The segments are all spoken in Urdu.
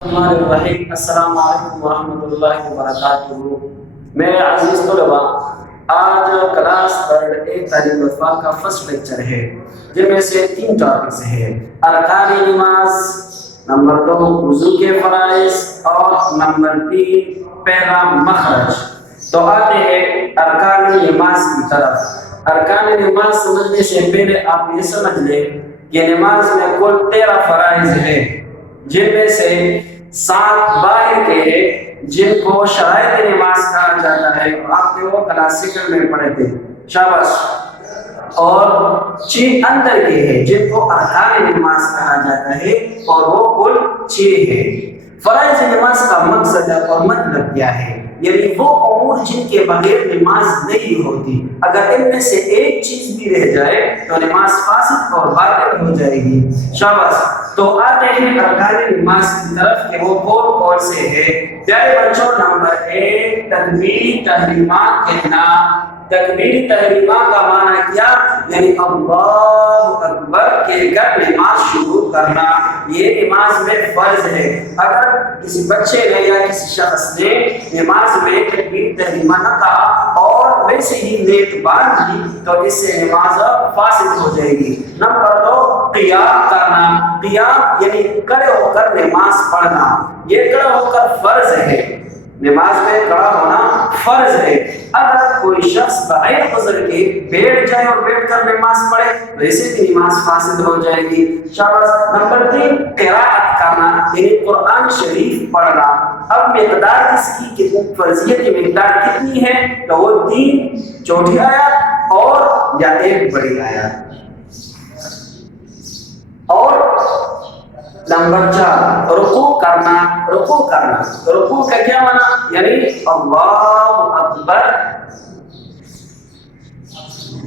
السلام علیکم ورحمۃ اللہ وبرکاتہ۔ میرے عزیز طلباء، آج کلاس تھرڈ ایک تعلیم الفاظ کا فرسٹ لیکچر ہے، جن میں سے 3 ٹاپکس ہیں: ارکان نماز، نمبر 2 وضو کے فرائض، اور نمبر 3 پہلا مخرج۔ تو آتے ہیں ارکان نماز کی طرف۔ ارکان نماز سمجھنے سے پہلے آپ یہ سمجھ لیں کہ نماز میں کل 13 فرائض ہیں، جن میں سے 7 باہر کے ہیں جن کو شرائط نماز کہا جاتا ہے، آپ نے وہ کلاسیکل میں پڑھے تھے، شاباش۔ اور 6 اندر کے ہیں جن کو ارکان نماز کہا جاتا ہے، اور وہ کل 6 ہیں۔ فرائض نماز کا مقصد اور مطلب کیا ہے؟ یعنی وہ امور جن کے بغیر نماز نہیں ہوتی، اگر ان میں سے ایک چیز بھی رہ جائے تو نماز فاسد اور باطل ہو جائے گی، شاباش۔ تو آتے ہیں ارکان نماز کی طرف کہ وہ کون سے ہیں۔ پیارے بچوں، نمبر 1 تکبیر تحریمات کہنا۔ تکبیر تحریمات کا معنی کیا؟ یعنی اللہ اکبر کہہ کر نماز شروع کرنا، یہ نماز میں فرض ہے۔ اگر کسی بچے نے یا کسی شخص نے نماز میں تکبیر تحریمہ نہ کہا اور ویسے ہی نیت باندھ دی تو اس سے نماز فاسد ہو جائے گی۔ نمبر 2 قیام کرنا۔ قیام یعنی کھڑے ہو کر نماز پڑھنا، یہ کھڑا ہو کر فرض ہے، نماز میں کھڑا ہونا فرض ہے۔ اگر کوئی شخص بغیر عذر کے بیٹھ جائے اور بیٹھ کر نماز پڑھے تو اسے بھی نماز فاسد ہو جائے گی، شاباش۔ نمبر 3 قراءت کرنا، یعنی قرآن شریف پڑھنا۔ اب مقدار اس کی فرضیت کی مقدار کتنی ہے؟ تو وہ 3 چھوٹی آیات اور یا 1 بڑی آیات۔ اور نمبر 4 رکوع کرنا۔ رکوع کرنا، رکوع کا کیا معنی؟ یعنی اللہ اکبر،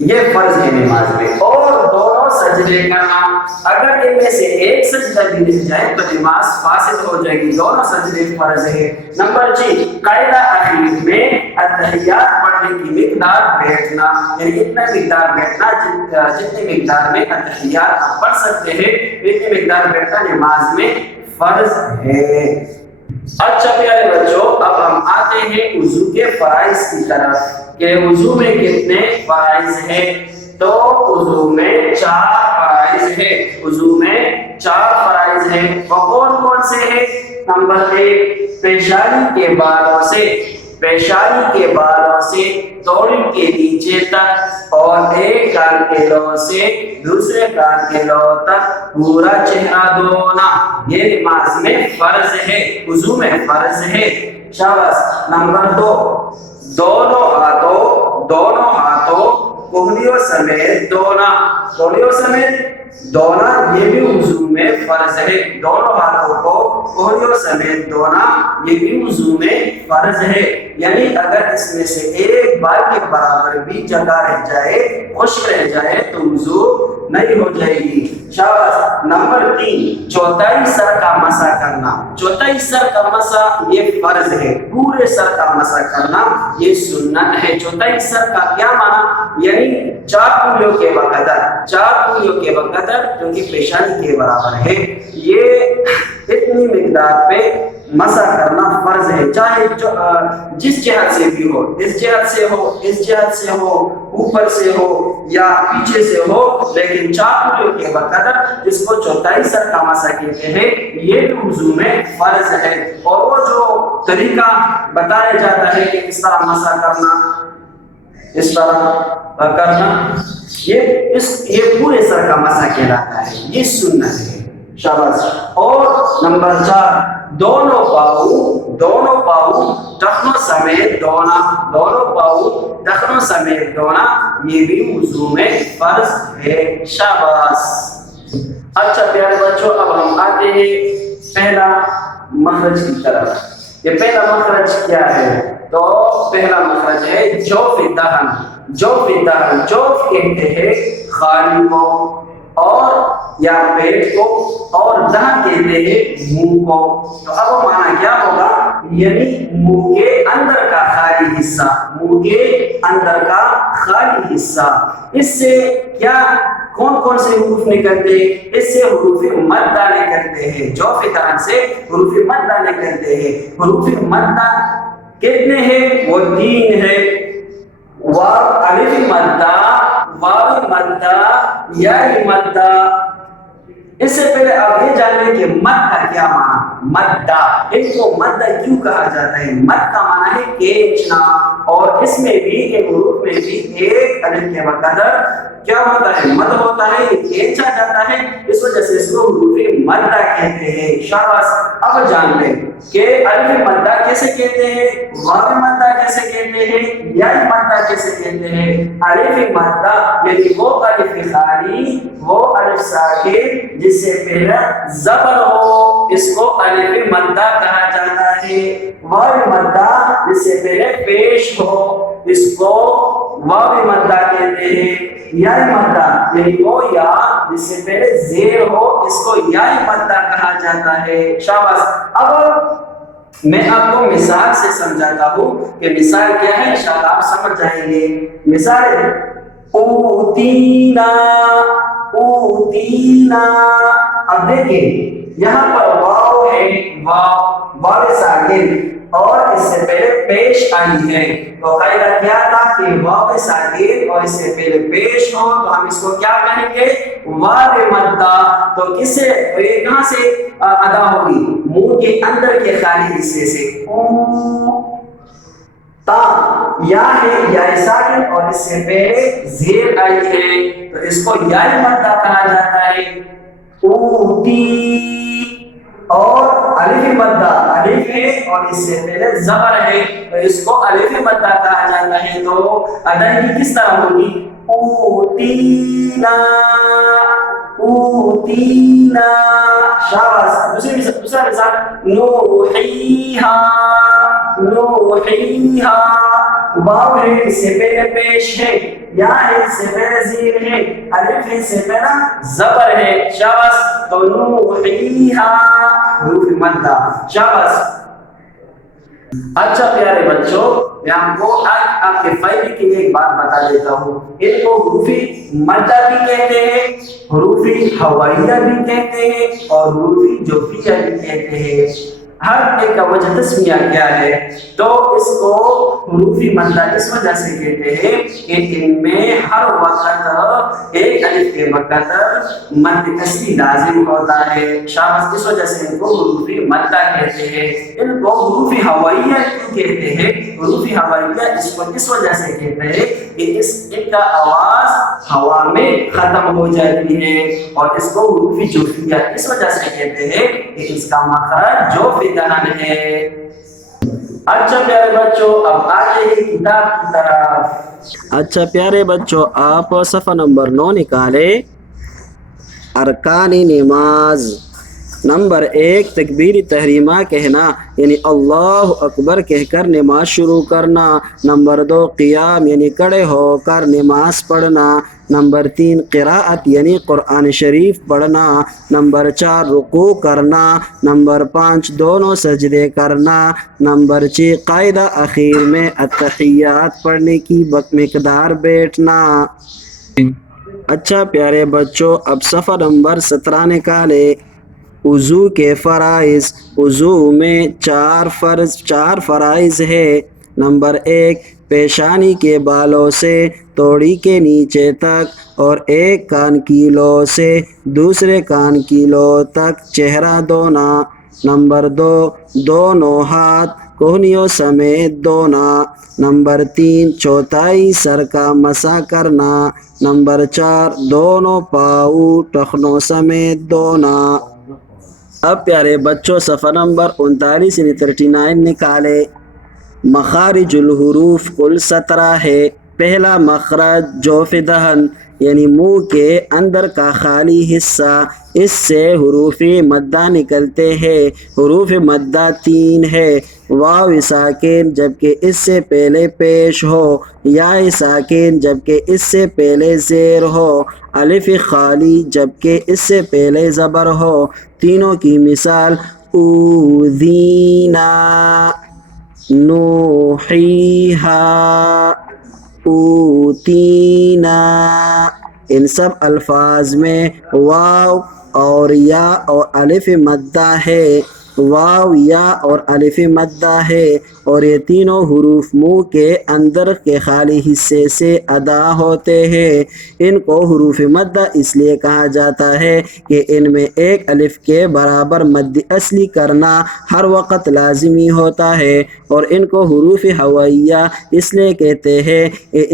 یہ فرض ہے نماز میں۔ اور دونوں سجدے کرنا، اگر ان میں سے ایک سجدہ بھی مل جائے تو نماز فاسد ہو جائے گی، دونوں سجدے فرض ہے۔ نمبر 6 قاعدہ اخیر میں اتحیات پڑھنے کی مقدار بیٹھنا، یعنی اتنا مقدار بیٹھنا جتنی مقدار میں اتحیات آپ پڑھ سکتے ہیں، اتنی مقدار بیٹھنا نماز میں فرض ہے۔ اچھا پیارے بچوں، اب ہم آتے ہیں وضو کے فرائض کی طرف کہ وضو میں کتنے فرائض ہیں۔ تو وضو میں 4 فرائض ہیں، وضو میں 4 فرائض ہیں۔ وہ کون سے ہیں؟ نمبر 1 پیشانی کے بالوں سے، پیشانی کے بالوں سے توڑی کے نیچے تک، اور ایک کان کے لو سے دوسرے کان کے لو تک پورا چہرہ دھونا، یہ نماز میں فرض ہے، وضو میں فرض ہے، شاباش۔ نمبر 2 دونوں ہاتھوں کوہنیوں سمیت دھونا، کوہنیوں سمیت دھونا، یہ بھی وضو میں فرض ہے، دونوں ہاتھوں کو کوہنیوں سمیت دھونا یہ بھی وضو میں فرض ہے۔ یعنی اگر اس میں سے ایک بار کے برابر بھی جگہ رہ جائے، خشک رہ جائے تو وضو نہیں ہو جائے گی، شاباش۔ نمبر 3 چوتھائی سر کا مسح کرنا۔ چوتھائی سر کا مسح یہ فرض ہے، پورے سر کا مسح کرنا یہ سنت ہے۔ چوتھائی سر کا کیا معنی؟ یعنی 4 انگلیوں کے بقدر، 4 انگلیوں کے بقدر جو کہ پیشانی کے برابر ہے، یہ اتنی مقدار پہ مسح کرنا فرض ہے، چاہے جس جہت سے بھی ہو، اس جہت سے ہو، اس جہت سے ہو، اوپر سے ہو یا پیچھے سے ہو، لیکن 4 انگلیوں کے بقدر جس کو چوتھائی سر کا مسح کہتے ہیں، یہ بھی وضو میں فرض ہے۔ اور وہ جو طریقہ بتایا جاتا ہے کہ اس طرح مسح کرنا، اس طرح کرنا، یہ پورے سر کا مسح کہلاتا ہے، یہ سنت ہے، شاباش۔ اور نمبر 4 دونوں پاؤں ٹخنوں سمیت دھونا، دونوں پاؤں ٹخنوں سمیت دھونا یہ بھی وضو میں فرض ہے، شاباش۔ اچھا پیارے بچوں، اب ہم آتے ہیں پہلا مخرج کی طرف۔ یہ پہلا مخرج کیا ہے؟ تو پہلا مخرج ہے جوف دہن۔ جوف دہن، جوف کہتے ہیں خالی کو، اور یا پیٹ کو، اور دہن کہتے ہیں منہ کو۔ تو اب معنی کیا ہوگا؟ یعنی منہ کے اندر کا خالی حصہ، منہ کے اندر کا خالی حصہ۔ اس سے کیا کون کون سے حروف نکلتے ہیں؟ اس سے حروف مدہ نکلتے ہیں، جوف دہن سے حروف مدہ نکلتے ہیں۔ حروف مدہ کتنے ہیں؟ وہ 3 ہے، واو الف مدہ، واو مدہ، یا مدہ۔ اس سے پہلے آپ یہ جان لیں کہ مد کا کیا معنی؟ مدہ، ان کو مدہ کیوں کہا جاتا ہے؟ مد کا معنی ہے کھینچنا، اور اس میں بھی ایک حروف میں بھی ایک الف کے بقدر کیا ہوتا ہے؟ مد ہوتا ہے، یہ کھینچا جاتا ہے، اس وجہ سے اس کو حروف مدہ کہتے ہیں۔ شاباش، اب جان لیں کہ الف مدہ کیسے کہتے ہیں، واو مدہ کیسے کہتے ہیں، یا مدہ کیسے کہتے ہیں۔ الف مدہ یعنی وہ الف خالی، وہ الف ساکن جس سے پہلا زبر ہو، اس کو الف مدہ کہا جاتا ہے۔ واو مدہ جس سے پہلے پیش ہو، اس کو واو مدہ کہتے ہیں۔ یا مدہ یعنی وہ یا جس سے پہلے زیر ہو، اس کو یا مدہ کہا جاتا ہے۔ شاباش، اب میں آپ کو مثال سے سمجھاتا ہوں کہ مثال کیا ہے، انشاءاللہ آپ سمجھ جائیں گے۔ مثال ہے اوتینا، اوتینا۔ اب دیکھیں یہاں پر واو ہے، واو ساکن، اور اس سے پہلے پیش آئی ہے، تو قاعدہ کیا تھا کہ واو ساکن اور اس سے پہلے پیش ہو تو ہم اس کو کیا کہیں گے؟ واو مدہ۔ تو کس سے یہ کہاں سے ادا ہوگی؟ منہ کے اندر کے خالی حصے سے۔ تا یا ہے، یا ساکن، اور اس سے پہلے زیر آئی ہے، تو اس کو یا مدہ کہا جاتا ہے۔ اوتی، اور الف مدہ، الف ہے اور اس سے پہلے زبر ہے، تو اس کو الف مدہ کہا جاتا ہے۔ تو ادائیگی کس طرح ہوگی؟ اوتینا، اوتینا۔ شاباش، دوسرا مثال نوحیہا، نوحیہا۔ واو ہے، اس سے پہلے پیش ہے، یا ہے، اس سے پہلے زیر ہے، الف ہے، اس سے پہلے زبر ہے۔ شاباش، تو نوحیہا حروف مدہ۔ شاباش۔ اچھا پیارے بچوں، میں آپ کو آج آپ کے فائدے کے لیے ایک بات بتا دیتا ہوں۔ ان کو حروف مدہ بھی کہتے ہیں، حروف ہوائیہ بھی کہتے ہیں، اور حروف جوفیہ بھی کہتے ہیں۔ ہر ایک کا وجہ تسمیہ کیا ہے؟ تو اس کو حروف مدہ اس وجہ سے کہتے ہیں کہ ان میں ہر وقت ایک الف کے وقت مد اصلی لازم ہوتا ہے۔ شاباش، اس وجہ سے ان کو حروف مدہ کہتے ہیں۔ ان کو حروف ہوائیہ کیوں کہتے ہیں؟ حروف ہوائیہ اس کو اس وجہ سے کہتے ہیں کہ ان کا آواز ہوا میں ختم ہو جاتی ہے، اور اس کو حروف جوفیہ اس وجہ سے کہتے ہیں کہ اس کا مخرج جوف دہن ہے۔ اچھا پیارے بچوں، اب آگے ہیں کتاب کی طرف۔ اچھا پیارے بچوں، آپ صفحہ نمبر 9 نکالے۔ ارکان نماز۔ نمبر 1 تکبیر تحریمہ کہنا، یعنی اللہ اکبر کہہ کر نماز شروع کرنا۔ نمبر 2 قیام، یعنی کھڑے ہو کر نماز پڑھنا۔ نمبر 3 قراءت، یعنی قرآن شریف پڑھنا۔ نمبر 4 رکوع کرنا۔ نمبر 5 دونوں سجدے کرنا۔ نمبر 6 قاعدہ اخیر میں التحیات پڑھنے کی مقدار بیٹھنا۔ اچھا پیارے بچوں، اب صفحہ نمبر 17 نکالے۔ وضو کے فرائض۔ وضو میں 4 فرائض ہے۔ نمبر 1 پیشانی کے بالوں سے توڑی کے نیچے تک اور ایک کان کی لو سے دوسرے کان کی لو تک چہرہ دھونا۔ نمبر 2 دونوں ہاتھ کوہنیوں سمیت دھونا۔ نمبر 3 چوتھائی سر کا مسح کرنا۔ نمبر 4 دونوں پاؤں ٹخنوں سمیت دھونا۔ اب پیارے بچوں صفحہ نمبر 39 یعنی 39 نکالے۔ مخارج الحروف کل 17 ہے۔ پہلا مخرج جوف دہن، یعنی منہ کے اندر کا خالی حصہ، اس سے حروف مدہ نکلتے ہیں۔ حروف مدہ 3 ہے، واو ساکن جبکہ اس سے پہلے پیش ہو، یا ساکن جبکہ اس سے پہلے زیر ہو، الف خالی جبکہ اس سے پہلے زبر ہو۔ تینوں کی مثال اوذینا، نوحیہا، اوتینا۔ ان سب الفاظ میں واو اور یا اور الف مدہ ہے، واو یا اور الف مدہ ہے، اور یہ تینوں حروف منہ کے اندر کے خالی حصے سے ادا ہوتے ہیں۔ ان کو حروف مدہ اس لیے کہا جاتا ہے کہ ان میں ایک الف کے برابر مد اصلی کرنا ہر وقت لازمی ہوتا ہے، اور ان کو حروف ہوائیہ اس لیے کہتے ہیں کہ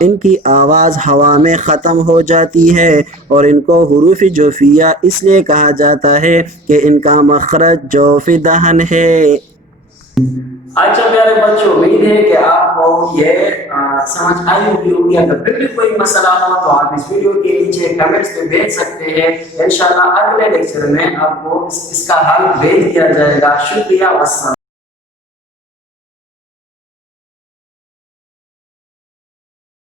ان کی آواز ہوا میں ختم ہو جاتی ہے، اور ان کو حروف جوفیہ اس لیے کہا جاتا ہے کہ ان کا مخرج جوف دہن ہے۔ اچھا پیارے بچوں، امید ہے کہ آپ کو یہ سمجھ آئی ہوگی۔ اگر پھر بھی کوئی مسئلہ ہو تو آپ اس ویڈیو کے نیچے کمنٹس میں بھیج سکتے ہیں، انشاءاللہ اگلے لیکچر میں آپ کو اس کا حل بھیج دیا جائے گا۔ شکریہ، والسلام۔